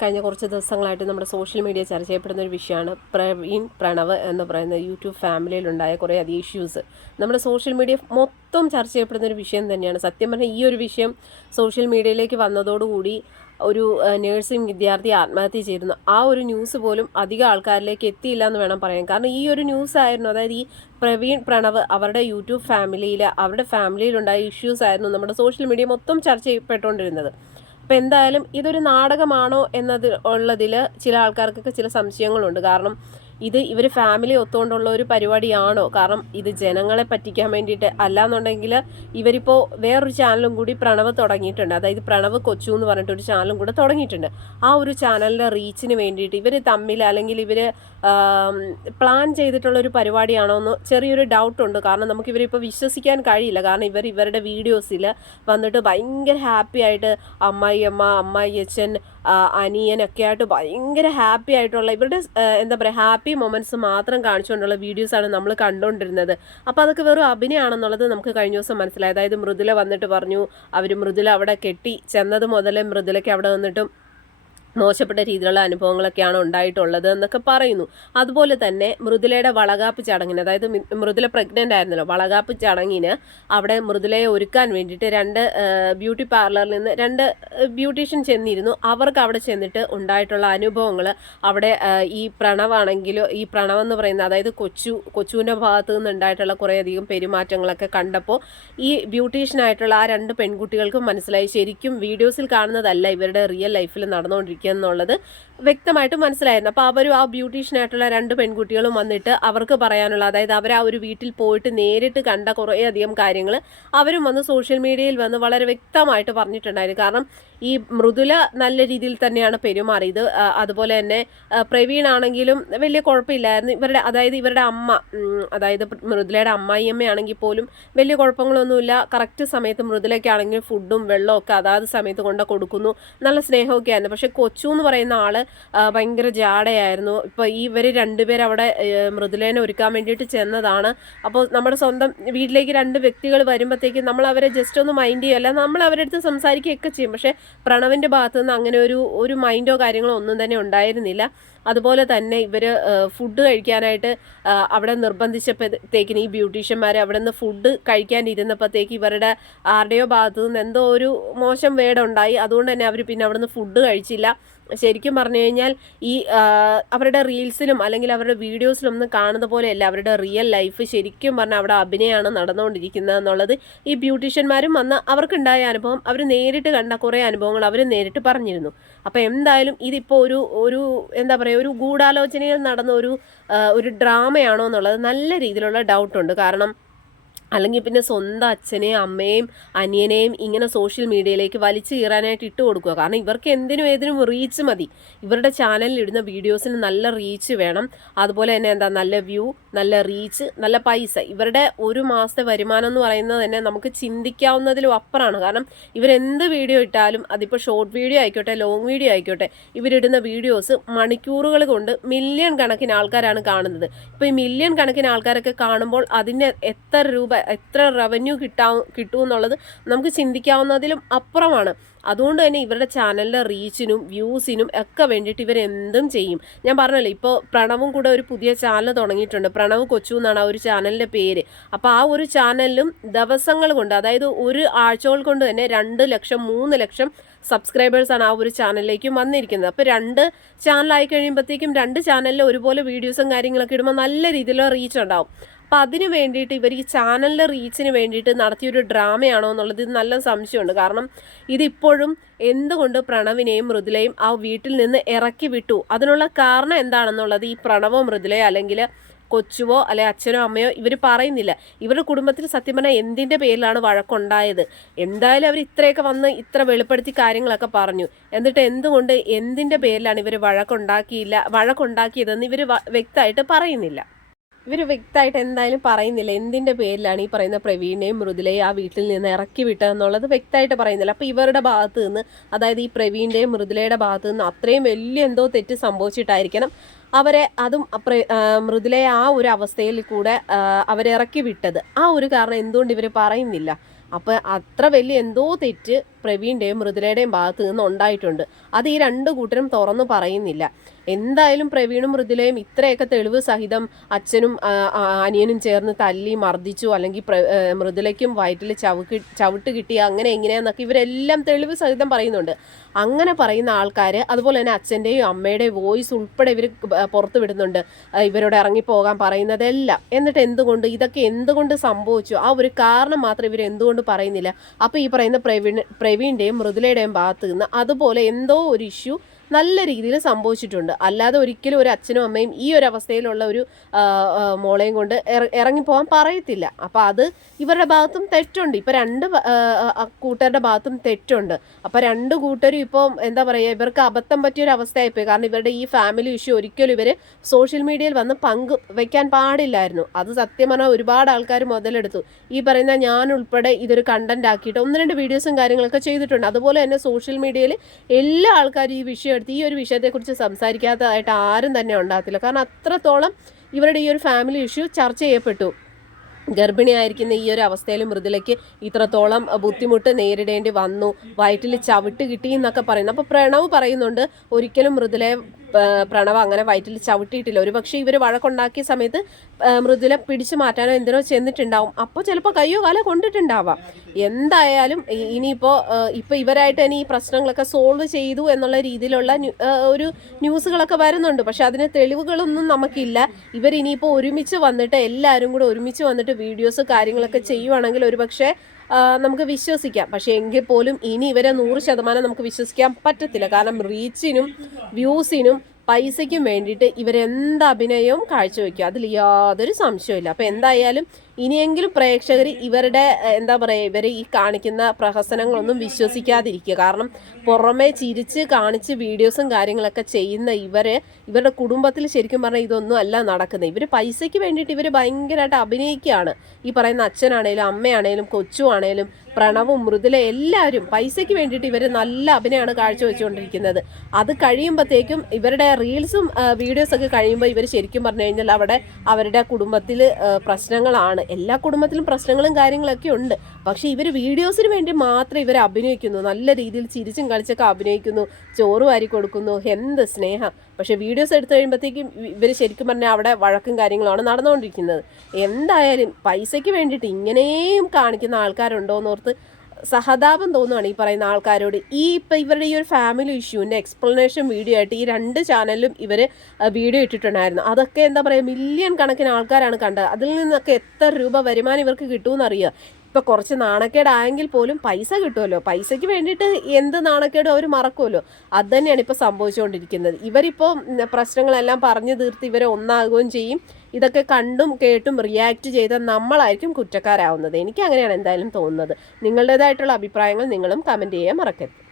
കഴിഞ്ഞ കുറച്ച് ദിവസങ്ങളായിട്ട് നമ്മുടെ സോഷ്യൽ മീഡിയ ചർച്ച ചെയ്യപ്പെടുന്ന ഒരു വിഷയമാണ് പ്രവീൺ പ്രണവ് എന്ന് പറയുന്ന യൂട്യൂബ് ഫാമിലിയിലുണ്ടായ കുറേ അധികം ഇഷ്യൂസ് നമ്മുടെ സോഷ്യൽ മീഡിയ മൊത്തം ചർച്ച ചെയ്യപ്പെടുന്ന ഒരു വിഷയം തന്നെയാണ്. സത്യം പറഞ്ഞാൽ ഈ ഒരു വിഷയം സോഷ്യൽ മീഡിയയിലേക്ക് വന്നതോടുകൂടി ഒരു നേഴ്സിംഗ് വിദ്യാർത്ഥി ആത്മഹത്യ ചെയ്തിരുന്നു. ആ ഒരു ന്യൂസ് പോലും അധികം ആൾക്കാരിലേക്ക് എത്തിയില്ല എന്ന് വേണം പറയാൻ. കാരണം ഈ ഒരു ന്യൂസ് ആയിരുന്നു അതായത് ഈ പ്രവീൺ പ്രണവ് അവരുടെ യൂട്യൂബ് ഫാമിലിയിൽ അവരുടെ ഫാമിലിയിലുണ്ടായ ഇഷ്യൂസ് ആയിരുന്നു നമ്മുടെ സോഷ്യൽ മീഡിയ മൊത്തം ചർച്ച ചെയ്യപ്പെട്ടുകൊണ്ടിരുന്നത്. അപ്പോൾ എന്തായാലും ഇതൊരു നാടകമാണോ എന്നത് ഉള്ളതിൽ ചില ആൾക്കാർക്കൊക്കെ ചില സംശയങ്ങളുണ്ട്. കാരണം ഇത് ഇവർ ഫാമിലി ഒത്തുകൊണ്ടുള്ള ഒരു പരിപാടിയാണോ? കാരണം ഇത് ജനങ്ങളെ പറ്റിക്കാൻ വേണ്ടിയിട്ട് അല്ലാന്നുണ്ടെങ്കിൽ ഇവരിപ്പോൾ വേറൊരു ചാനലും കൂടി പ്രണവ് തുടങ്ങിയിട്ടുണ്ട്. അതായത് പ്രണവ് കൊച്ചു എന്ന് പറഞ്ഞിട്ട് ഒരു ചാനലും കൂടെ തുടങ്ങിയിട്ടുണ്ട്. ആ ഒരു ചാനലിന്റെ റീച്ചിന് വേണ്ടിയിട്ട് ഇവർ തമ്മിൽ അല്ലെങ്കിൽ ഇവർ പ്ലാൻ ചെയ്തിട്ടുള്ള ഒരു പരിപാടിയാണോ എന്ന് ചെറിയൊരു ഡൗട്ടുണ്ട് കാരണം നമുക്ക് ഇവരിപ്പോൾ വിശ്വസിക്കാൻ കഴിയില്ല. കാരണം ഇവർ ഇവരുടെ വീഡിയോസിൽ വന്നിട്ട് ഭയങ്കര ഹാപ്പി ആയിട്ട് അമ്മായി അമ്മ അമ്മായി അച്ഛൻ അനിയനൊക്കെ ആയിട്ട് ഭയങ്കര ഹാപ്പി ആയിട്ടുള്ള ഇവരുടെ എന്താ പറയുക ഹാപ്പി മൊമെന്റ്സ് മാത്രം കാണിച്ചുകൊണ്ടുള്ള വീഡിയോസാണ് നമ്മൾ കണ്ടുകൊണ്ടിരുന്നത്. അപ്പോൾ അതൊക്കെ വെറും അഭിനയമാണെന്നുള്ളത് നമുക്ക് കഴിഞ്ഞ ദിവസം മനസ്സിലായി. അതായത് മൃദുല വന്നിട്ട് പറഞ്ഞു അവർ മൃദുല അവിടെ കെട്ടി ചെന്നത് മുതലേ മൃദുലയ്ക്ക് അവിടെ വന്നിട്ടും മോശപ്പെട്ട രീതിയിലുള്ള അനുഭവങ്ങളൊക്കെയാണ് ഉണ്ടായിട്ടുള്ളത് എന്നൊക്കെ പറയുന്നു. അതുപോലെ തന്നെ മൃദുലയുടെ വളകാപ്പ് ചടങ്ങിന് അതായത് മൃദുല പ്രഗ്നന്റ് ആയിരുന്നല്ലോ വളകാപ്പ് ചടങ്ങിന് അവിടെ മൃദുലയെ ഒരുക്കാൻ വേണ്ടിയിട്ട് രണ്ട് ബ്യൂട്ടി പാർലറിൽ നിന്ന് രണ്ട് ബ്യൂട്ടീഷ്യൻ ചെന്നിരുന്നു. അവർക്ക് അവിടെ ചെന്നിട്ട് ഉണ്ടായിട്ടുള്ള അനുഭവങ്ങൾ അവിടെ ഈ പ്രണവാണെങ്കിലും ഈ പ്രണവ് എന്ന് പറയുന്ന അതായത് കൊച്ചു കൊച്ചുവിന്റെ ഭാഗത്തു നിന്ന് ഉണ്ടായിട്ടുള്ള കുറേയധികം പെരുമാറ്റങ്ങളൊക്കെ കണ്ടപ്പോൾ ഈ ബ്യൂട്ടീഷ്യനായിട്ടുള്ള ആ രണ്ട് പെൺകുട്ടികൾക്കും മനസ്സിലായി. ശരിക്കും വീഡിയോസിൽ കാണുന്നതല്ല ഇവരുടെ റിയൽ ലൈഫിൽ നടന്നുകൊണ്ടിരിക്കുന്നത്. എന്നുള്ളത് വ്യക്തമായിട്ട് മനസ്സിലായിരുന്നു. അപ്പോൾ അവരും ആ ബ്യൂട്ടീഷ്യനായിട്ടുള്ള രണ്ട് പെൺകുട്ടികളും വന്നിട്ട് അവർക്ക് പറയാനുള്ള അതായത് അവർ ആ ഒരു വീട്ടിൽ പോയിട്ട് നേരിട്ട് കണ്ട കുറേയധികം കാര്യങ്ങൾ അവരും വന്ന് സോഷ്യൽ മീഡിയയിൽ വന്ന് വളരെ വ്യക്തമായിട്ട് പറഞ്ഞിട്ടുണ്ടായിരുന്നു. കാരണം ഈ മൃദുല നല്ല രീതിയിൽ തന്നെയാണ് പെരുമാറിയത് അതുപോലെ തന്നെ പ്രവീൺ ആണെങ്കിലും വലിയ കുഴപ്പമില്ലായിരുന്നു. ഇവരുടെ അതായത് ഇവരുടെ അമ്മ അതായത് മൃദുലയുടെ അമ്മായിയമ്മയാണെങ്കിൽ പോലും വലിയ കുഴപ്പങ്ങളൊന്നുമില്ല. കറക്റ്റ് സമയത്ത് മൃദുലയ്ക്കാണെങ്കിൽ ഫുഡും വെള്ളവും ഒക്കെ അതാത് സമയത്ത് കൊണ്ട് കൊടുക്കുന്നു. നല്ല സ്നേഹമൊക്കെ ആയിരുന്നു പക്ഷെ കൊച്ചു എന്ന് പറയുന്ന ആൾ ഭയങ്കര ജാടയായിരുന്നു. ഇപ്പോൾ ഈ ഇവർ രണ്ടുപേരും അവിടെ മൃദുലേനെ ഒരുക്കാൻ വേണ്ടിയിട്ട് ചെന്നതാണ്. അപ്പോൾ നമ്മുടെ സ്വന്തം വീട്ടിലേക്ക് രണ്ട് വ്യക്തികൾ വരുമ്പോഴത്തേക്കും നമ്മൾ അവരെ ജസ്റ്റ് ഒന്ന് മൈൻഡ് ചെയ്യുമല്ല നമ്മൾ അവരുടെ സംസാരിക്കുകയൊക്കെ ചെയ്യും. പക്ഷേ പ്രണവിന്റെ ഭാഗത്തു നിന്ന് അങ്ങനെ ഒരു ഒരു മൈൻഡോ കാര്യങ്ങളോ ഒന്നും തന്നെ ഉണ്ടായിരുന്നില്ല. അതുപോലെ തന്നെ ഇവർ ഫുഡ് കഴിക്കാനായിട്ട് അവിടെ നിർബന്ധിച്ചപ്പോഴത്തേക്കിന് ഈ ബ്യൂട്ടീഷ്യന്മാർ അവിടെ നിന്ന് ഫുഡ് കഴിക്കാൻ ഇരുന്നപ്പോഴത്തേക്ക് ഇവരുടെ ആരുടെയോ ഭാഗത്തു നിന്ന് എന്തോ ഒരു മോശം വേടുണ്ടായി അതുകൊണ്ട് തന്നെ അവർ പിന്നെ അവിടെ നിന്ന് ഫുഡ് കഴിച്ചില്ല. ശരിക്കും പറഞ്ഞു കഴിഞ്ഞാൽ ഈ അവരുടെ റീൽസിലും അല്ലെങ്കിൽ അവരുടെ വീഡിയോസിലും ഒന്നും കാണുന്ന പോലെയല്ല അവരുടെ റിയൽ ലൈഫ് ശരിക്കും പറഞ്ഞാൽ അവിടെ അഭിനയമാണ് നടന്നുകൊണ്ടിരിക്കുന്നത് എന്നുള്ളത് ഈ ബ്യൂട്ടീഷ്യന്മാരും വന്ന് അവർക്കുണ്ടായ അനുഭവം അവർ നേരിട്ട് കണ്ട കുറേ അനുഭവങ്ങൾ അവർ നേരിട്ട് പറഞ്ഞിരുന്നു. അപ്പോൾ എന്തായാലും ഇതിപ്പോൾ ഒരു ഒരു എന്താ പറയുക ഒരു ഗൂഢാലോചനയിൽ നടന്ന ഒരു ഒരു ഡ്രാമയാണോ എന്നുള്ളത് നല്ല രീതിയിലുള്ള ഡൗട്ടുണ്ട് കാരണം അല്ലെങ്കിൽ പിന്നെ സ്വന്തം അച്ഛനെയും അമ്മയെയും അനിയനെയും ഇങ്ങനെ സോഷ്യൽ മീഡിയയിലേക്ക് വലിച്ചു കീറാനായിട്ട് ഇട്ട് കൊടുക്കുക. കാരണം ഇവർക്ക് എന്തിനും ഏതിനും റീച്ച് മതി. ഇവരുടെ ചാനലിൽ ഇടുന്ന വീഡിയോസിന് നല്ല റീച്ച് വേണം. അതുപോലെ തന്നെ എന്താ നല്ല വ്യൂ നല്ല റീച്ച് നല്ല പൈസ. ഇവരുടെ ഒരു മാസത്തെ വരുമാനം എന്ന് പറയുന്നത് തന്നെ നമുക്ക് ചിന്തിക്കാവുന്നതിലും അപ്പുറമാണ്. കാരണം ഇവരെന്ത് വീഡിയോ ഇട്ടാലും അതിപ്പോൾ ഷോർട്ട് വീഡിയോ ആയിക്കോട്ടെ ലോങ് വീഡിയോ ആയിക്കോട്ടെ ഇവരിടുന്ന വീഡിയോസ് മണിക്കൂറുകൾ കൊണ്ട് മില്യൺ കണക്കിന് ആൾക്കാരാണ് കാണുന്നത്. ഇപ്പോൾ ഈ മില്യൺ കണക്കിന് ആൾക്കാരൊക്കെ കാണുമ്പോൾ അതിന് എത്ര രൂപ എത്ര റവന്യൂ കിട്ടാ എന്നുള്ളത് നമുക്ക് ചിന്തിക്കാവുന്നതിലും അപ്പുറമാണ്. അതുകൊണ്ട് തന്നെ ഇവരുടെ ചാനലിന്റെ റീച്ചിനും വ്യൂസിനും ഒക്കെ വേണ്ടിയിട്ട് ഇവരെന്തും ചെയ്യും. ഞാൻ പറഞ്ഞല്ലോ ഇപ്പോൾ പ്രണവും കൂടെ ഒരു പുതിയ ചാനൽ തുടങ്ങിയിട്ടുണ്ട്. പ്രണവ് കൊച്ചു എന്നാണ് ആ ഒരു ചാനലിന്റെ പേര്. അപ്പോൾ ആ ഒരു ചാനലിലും ദിവസങ്ങൾ കൊണ്ട് അതായത് ഒരു ആഴ്ചകൾ കൊണ്ട് തന്നെ രണ്ട് ലക്ഷം മൂന്ന് ലക്ഷം സബ്സ്ക്രൈബേഴ്സാണ് ആ ഒരു ചാനലിലേക്കും വന്നിരിക്കുന്നത്. അപ്പോൾ രണ്ട് ചാനലായി കഴിയുമ്പോഴത്തേക്കും രണ്ട് ചാനലിൽ ഒരുപോലെ വീഡിയോസും കാര്യങ്ങളൊക്കെ ഇടുമ്പോൾ നല്ല രീതിയിലുള്ള റീച്ച് ഉണ്ടാവും. അപ്പം അതിന് വേണ്ടിയിട്ട് ഇവർ ഈ ചാനലിന്റെ റീച്ചിന് വേണ്ടിയിട്ട് നടത്തിയൊരു ഡ്രാമയാണോ എന്നുള്ളത് ഇത് നല്ല സംശയമുണ്ട്. കാരണം ഇതിപ്പോഴും എന്തുകൊണ്ട് പ്രണവിനെയും മൃദുലയും ആ വീട്ടിൽ നിന്ന് ഇറക്കി വിട്ടു? അതിനുള്ള കാരണം എന്താണെന്നുള്ളത് ഈ പ്രണവോ മൃദുലയോ അല്ലെങ്കിൽ കൊച്ചുവോ അല്ലെ അച്ഛനോ അമ്മയോ ഇവർ പറയുന്നില്ല. ഇവരുടെ കുടുംബത്തിൽ സത്യം പറഞ്ഞാൽ എന്തിന്റെ പേരിലാണ് വഴക്കുണ്ടായത്? എന്തായാലും അവർ ഇത്രയൊക്കെ വന്ന് ഇത്ര വെളിപ്പെടുത്തി കാര്യങ്ങളൊക്കെ പറഞ്ഞു. എന്നിട്ട് എന്തുകൊണ്ട് എന്തിന്റെ പേരിലാണ് ഇവർ വഴക്കുണ്ടാക്കിയില്ല വഴക്കുണ്ടാക്കിയതെന്ന് ഇവർ വ്യക്തമായിട്ട് പറയുന്നില്ല. ഇവർ വ്യക്തമായിട്ട് എന്തായാലും പറയുന്നില്ല. എന്തിന്റെ പേരിലാണ് ഈ പറയുന്ന പ്രവീണിനെയും മൃദുലയും ആ വീട്ടിൽ നിന്ന് ഇറക്കി വിട്ടതെന്നുള്ളത് വ്യക്തമായിട്ട് പറയുന്നില്ല. അപ്പോൾ ഇവരുടെ ഭാഗത്ത് നിന്ന് അതായത് ഈ പ്രവീണിന്റെയും മൃദുലയുടെ ഭാഗത്ത് നിന്ന് അത്രയും വലിയ എന്തോ തെറ്റ് സംഭവിച്ചിട്ടായിരിക്കണം അവരെ അതും മൃദുലയെ ആ ഒരു അവസ്ഥയിൽ കൂടെ അവരെ ഇറക്കി വിട്ടത്. ആ ഒരു കാരണം എന്തുകൊണ്ട് ഇവർ പറയുന്നില്ല? അപ്പോൾ അത്ര വലിയ എന്തോ തെറ്റ് പ്രവീണിന്റെയും മൃദുലയുടെയും ഭാഗത്ത് നിന്ന് ഉണ്ടായിട്ടുണ്ട്. അത് ഈ രണ്ട് കൂട്ടരും തുറന്നു പറയുന്നില്ല. എന്തായാലും പ്രവീണും മൃദുലയും ഇത്രയൊക്കെ തെളിവ് സഹിതം അച്ഛനും അനിയനും ചേർന്ന് തല്ലി മർദ്ദിച്ചു അല്ലെങ്കിൽ മൃദുലയ്ക്കും വയറ്റിൽ ചവുക്കി ചവിട്ട് കിട്ടി അങ്ങനെ എങ്ങനെയാന്നൊക്കെ ഇവരെല്ലാം തെളിവ് സഹിതം പറയുന്നുണ്ട്. അങ്ങനെ പറയുന്ന ആൾക്കാർ അതുപോലെ തന്നെ അച്ഛന്റെയും അമ്മയുടെയും വോയിസ് ഉൾപ്പെടെ ഇവർ പുറത്ത് വിടുന്നുണ്ട്. ഇവരോട് ഇറങ്ങിപ്പോകാൻ പറയുന്നതെല്ലാം. എന്നിട്ട് എന്തുകൊണ്ട് ഇതൊക്കെ എന്തുകൊണ്ട് സംഭവിച്ചു? ആ ഒരു കാരണം മാത്രം ഇവർ എന്തുകൊണ്ട് പറയുന്നില്ല? അപ്പോൾ ഈ പറയുന്ന പ്രവീൺ പ്രവീണിന്റെയും മൃദുലയുടെയും ഭാഗത്ത് നിന്ന് അതുപോലെ എന്തോ ഒരു ഇഷ്യൂ നല്ല രീതിയിൽ സംഭവിച്ചിട്ടുണ്ട്. അല്ലാതെ ഒരിക്കലും ഒരു അച്ഛനും അമ്മയും ഈ ഒരു അവസ്ഥയിലുള്ള ഒരു മോളെയും കൊണ്ട് ഇറ- ഇറങ്ങിപ്പോകാൻ പറയത്തില്ല. അപ്പം അത് ഇവരുടെ ഭാഗത്തും തെറ്റുണ്ട്. ഇപ്പം രണ്ട് കൂട്ടരുടെ ഭാഗത്തും തെറ്റുണ്ട്. അപ്പം രണ്ട് കൂട്ടരും ഇപ്പം എന്താ പറയുക ഇവർക്ക് അബദ്ധം പറ്റിയൊരു അവസ്ഥയായിപ്പോയി. കാരണം ഇവരുടെ ഈ ഫാമിലി ഇഷ്യൂ ഒരിക്കലും ഇവർ സോഷ്യൽ മീഡിയയിൽ വന്ന് പങ്ക് വയ്ക്കാൻ പാടില്ലായിരുന്നു. അത് സത്യം പറഞ്ഞാൽ ഒരുപാട് ആൾക്കാർ മുതലെടുത്തു. ഈ പറയുന്ന ഞാൻ ഉൾപ്പെടെ ഇതൊരു കണ്ടന്റ് ആക്കിയിട്ട് ഒന്ന് രണ്ട് വീഡിയോസും കാര്യങ്ങളൊക്കെ ചെയ്തിട്ടുണ്ട്. അതുപോലെ തന്നെ സോഷ്യൽ മീഡിയയിൽ എല്ലാ ആൾക്കാരും ഈ വിഷയം എടുത്ത് ഈ ഒരു വിഷയത്തെക്കുറിച്ച് സംസാരിക്കാത്തതായിട്ട് ആരും തന്നെ ഉണ്ടാകത്തില്ല. കാരണം അത്രത്തോളം ഇവരുടെ ഈ ഒരു ഫാമിലി ഇഷ്യൂ ചർച്ച ചെയ്യപ്പെട്ടു. ഗർഭിണിയായിരിക്കുന്ന ഈ ഒരു അവസ്ഥയിൽ മൃദുലയ്ക്ക് ഇത്രത്തോളം ബുദ്ധിമുട്ട് നേരിടേണ്ടി വന്നു. വയറ്റിൽ ചവിട്ട് കിട്ടി എന്നൊക്കെ പറയുന്നു. അപ്പോൾ പ്രണവ് പറയുന്നുണ്ട് ഒരിക്കലും മൃദുലയെ പ്രണവ് അങ്ങനെ വയറ്റിൽ ചവിട്ടിയിട്ടില്ല. ഒരു പക്ഷേ ഇവർ വഴക്കുണ്ടാക്കിയ സമയത്ത് മൃദുല പിടിച്ചു മാറ്റാനോ എന്തിനോ ചെന്നിട്ടുണ്ടാവും. അപ്പോൾ ചിലപ്പോൾ കയ്യോ കാലോ കൊണ്ടിട്ടുണ്ടാവാം. എന്തായാലും ഇനിയിപ്പോൾ ഇപ്പോൾ ഇവരായിട്ട് ഇനി ഈ പ്രശ്നങ്ങളൊക്കെ സോൾവ് ചെയ്തു എന്നുള്ള രീതിയിലുള്ള ഒരു ന്യൂസുകളൊക്കെ വരുന്നുണ്ട്. പക്ഷെ അതിന് തെളിവുകളൊന്നും നമുക്കില്ല. ഇവരിനിയിപ്പോൾ ഒരുമിച്ച് വന്നിട്ട് എല്ലാവരും കൂടെ ഒരുമിച്ച് വന്നിട്ട് വീഡിയോസ് കാര്യങ്ങളൊക്കെ ചെയ്യുവാണെങ്കിൽ ഒരുപക്ഷെ നമുക്ക് വിശ്വസിക്കാം. പക്ഷേ എങ്കിൽ പോലും ഇനി ഇവരെ നൂറ് ശതമാനം നമുക്ക് വിശ്വസിക്കാൻ പറ്റത്തില്ല. കാരണം റീച്ചിനും വ്യൂസിനും പൈസയ്ക്കും വേണ്ടിയിട്ട് ഇവരെന്ത് അഭിനയവും കാഴ്ചവെക്കുക അതിൽ യാതൊരു സംശയമില്ല അപ്പോൾ എന്തായാലും ഇനിയെങ്കിലും പ്രേക്ഷകർ ഇവരുടെ എന്താ പറയുക ഇവർ ഈ കാണിക്കുന്ന പ്രഹസനങ്ങളൊന്നും വിശ്വസിക്കാതിരിക്കുക. കാരണം പുറമേ ചിരിച്ച് കാണിച്ച് വീഡിയോസും കാര്യങ്ങളൊക്കെ ചെയ്യുന്ന ഇവർ ഇവരുടെ കുടുംബത്തിൽ ശരിക്കും പറഞ്ഞാൽ ഇതൊന്നും അല്ല നടക്കുന്നത്. ഇവർ പൈസയ്ക്ക് വേണ്ടിയിട്ട് ഇവർ ഭയങ്കരമായിട്ട് അഭിനയിക്കുകയാണ്. ഈ പറയുന്ന അച്ഛനാണേലും അമ്മയാണേലും കൊച്ചുവാണേലും പ്രണവും മൃദുല എല്ലാവരും പൈസയ്ക്ക് വേണ്ടിയിട്ട് ഇവർ നല്ല അഭിനയമാണ് കാഴ്ചവെച്ചുകൊണ്ടിരിക്കുന്നത്. അത് കഴിയുമ്പോഴത്തേക്കും ഇവരുടെ റീൽസും വീഡിയോസൊക്കെ കഴിയുമ്പോൾ ഇവർ ശരിക്കും പറഞ്ഞു കഴിഞ്ഞാൽ അവിടെ അവരുടെ കുടുംബത്തിൽ പ്രശ്നങ്ങളാണ്. എല്ലാ കുടുംബത്തിലും പ്രശ്നങ്ങളും കാര്യങ്ങളൊക്കെ ഉണ്ട്. പക്ഷേ ഇവർ വീഡിയോസിന് വേണ്ടി മാത്രം ഇവർ അഭിനയിക്കുന്നു. നല്ല രീതിയിൽ ചിരിച്ചും കളിച്ചൊക്കെ അഭിനയിക്കുന്നു. ചോറ് വാരി കൊടുക്കുന്നു. എന്ത് സ്നേഹം. പക്ഷേ വീഡിയോസ് എടുത്തു കഴിയുമ്പോഴത്തേക്കും ഇവർ ശരിക്കും പറഞ്ഞാൽ അവിടെ വഴക്കും കാര്യങ്ങളാണ് നടന്നുകൊണ്ടിരിക്കുന്നത്. എന്തായാലും പൈസയ്ക്ക് വേണ്ടിയിട്ട് ഇങ്ങനെയും കാണിക്കുന്ന ആൾക്കാരുണ്ടോയെന്നോർത്ത് സഹതാപം തോന്നുവാണ് ഈ പറയുന്ന ആൾക്കാരോട്. ഈ ഇപ്പം ഇവരുടെ ഈ ഒരു ഫാമിലി ഇഷ്യൂവിന്റെ എക്സ്പ്ലനേഷൻ വീഡിയോ ആയിട്ട് ഈ രണ്ട് ചാനലിലും ഇവർ വീഡിയോ ഇട്ടിട്ടുണ്ടായിരുന്നു. അതൊക്കെ എന്താ പറയുക മില്യൺ കണക്കിന് ആൾക്കാരാണ് കണ്ടത്. അതിൽ നിന്നൊക്കെ എത്ര രൂപ വരുമാനം ഇവർക്ക് കിട്ടുമെന്ന് അറിയുക ഇപ്പം കുറച്ച് നാണക്കേടായെങ്കിൽ പോലും പൈസ കിട്ടുമല്ലോ. പൈസയ്ക്ക് വേണ്ടിയിട്ട് എന്ത് നാണക്കേടും അവർ മറക്കുമല്ലോ. അത് തന്നെയാണ് ഇപ്പോൾ സംഭവിച്ചുകൊണ്ടിരിക്കുന്നത്. ഇവരിപ്പോൾ പ്രശ്നങ്ങളെല്ലാം പറഞ്ഞു തീർത്ത് ഇവരെ ഒന്നാകുകയും ചെയ്യും. ഇതൊക്കെ കണ്ടും കേട്ടും റിയാക്ട് ചെയ്ത നമ്മളായിരിക്കും കുറ്റക്കാരാവുന്നത്. എനിക്ക് അങ്ങനെയാണ് എന്തായാലും തോന്നുന്നത്. നിങ്ങളുടേതായിട്ടുള്ള അഭിപ്രായങ്ങൾ നിങ്ങളും കമന്റ് ചെയ്യാൻ മറക്കരുത്.